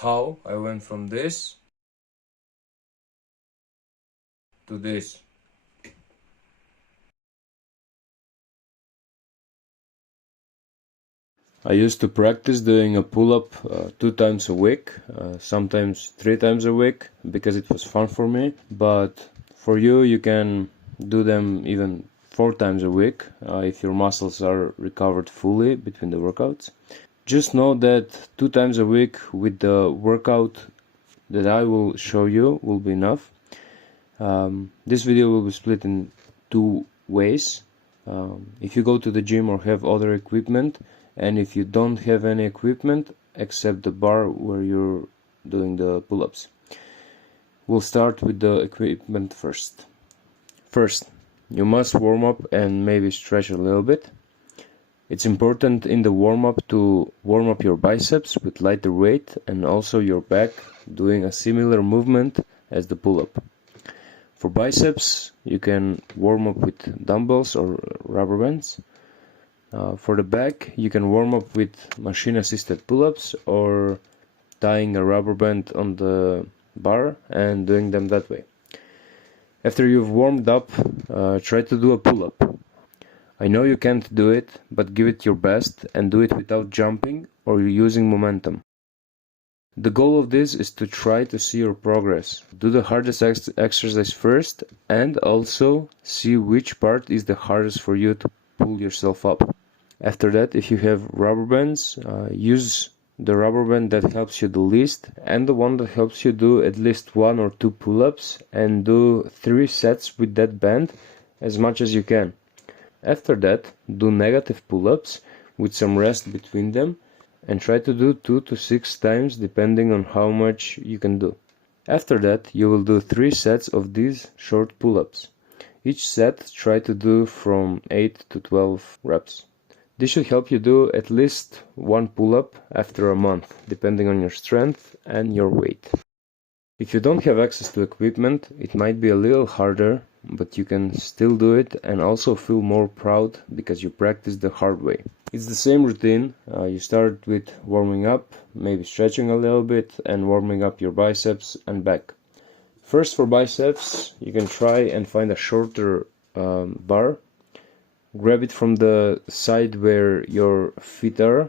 how I went from this to this. I used to practice doing a pull-up 2 times a week, sometimes 3 times a week, because it was fun for me. But for you, you can do them even 4 times a week if your muscles are recovered fully between the workouts. Just know that 2 times a week with the workout that I will show you will be enough. This video will be split in 2 ways. If you go to the gym or have other equipment, and if you don't have any equipment except the bar where you're doing the pull-ups. We'll start with the equipment first. First, you must warm up and maybe stretch a little bit. It's important in the warm-up to warm up your biceps with lighter weight and also your back doing a similar movement as the pull-up. For biceps, you can warm up with dumbbells or rubber bands. For the back, you can warm up with machine-assisted pull-ups or tying a rubber band on the bar and doing them that way. After you've warmed up, try to do a pull-up. I know you can't do it, but give it your best and do it without jumping or using momentum. The goal of this is to try to see your progress. Do the hardest exercise first and also see which part is the hardest for you to pull yourself up. After that, if you have rubber bands, use the rubber band that helps you the least and the one that helps you do at least 1 or 2 pull-ups and do 3 sets with that band as much as you can. After that, do negative pull-ups with some rest between them and try to do 2 to 6 times depending on how much you can do. After that, you will do 3 sets of these short pull-ups. Each set try to do from 8 to 12 reps. This should help you do at least 1 pull-up after a month, depending on your strength and your weight. If you don't have access to equipment, it might be a little harder, but you can still do it and also feel more proud because you practiced the hard way. It's the same routine. You start with warming up, maybe stretching a little bit, and warming up your biceps and back. First, for biceps, you can try and find a shorter bar. Grab it from the side where your feet are,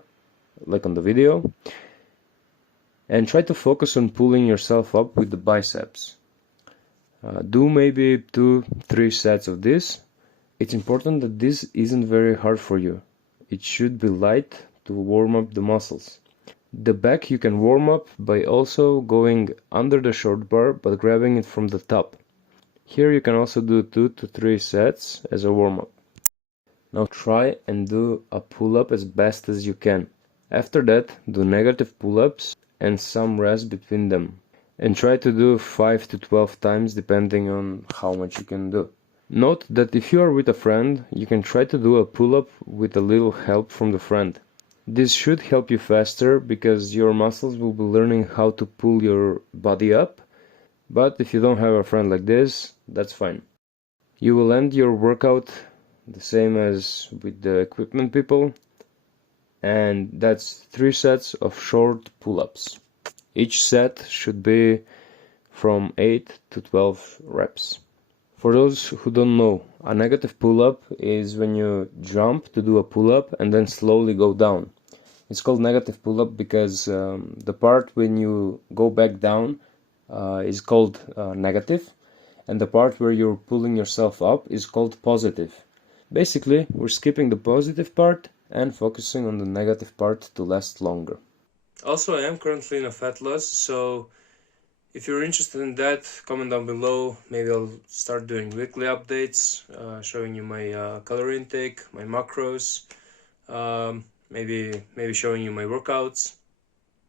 like on the video, and try to focus on pulling yourself up with the biceps. Do maybe 2-3 sets of this. It's important that this isn't very hard for you. It should be light to warm up the muscles. The back you can warm up by also going under the short bar but grabbing it from the top. Here you can also do 2 to 3 sets as a warm-up. Now try and do a pull-up as best as you can. After that, do negative pull-ups and some rest between them. And try to do 5 to 12 times depending on how much you can do. Note that if you are with a friend, you can try to do a pull-up with a little help from the friend. This should help you faster because your muscles will be learning how to pull your body up. But if you don't have a friend like this, that's fine. You will end your workout the same as with the equipment people, and that's 3 sets of short pull-ups. Each set should be from 8 to 12 reps. For those who don't know, a negative pull-up is when you jump to do a pull-up and then slowly go down. It's called negative pull-up because the part when you go back down is called negative, and the part where you're pulling yourself up is called positive. Basically, we're skipping the positive part and focusing on the negative part to last longer. Also, I am currently in a fat loss, so if you're interested in that, comment down below. Maybe I'll start doing weekly updates, showing you my calorie intake, my macros, maybe showing you my workouts.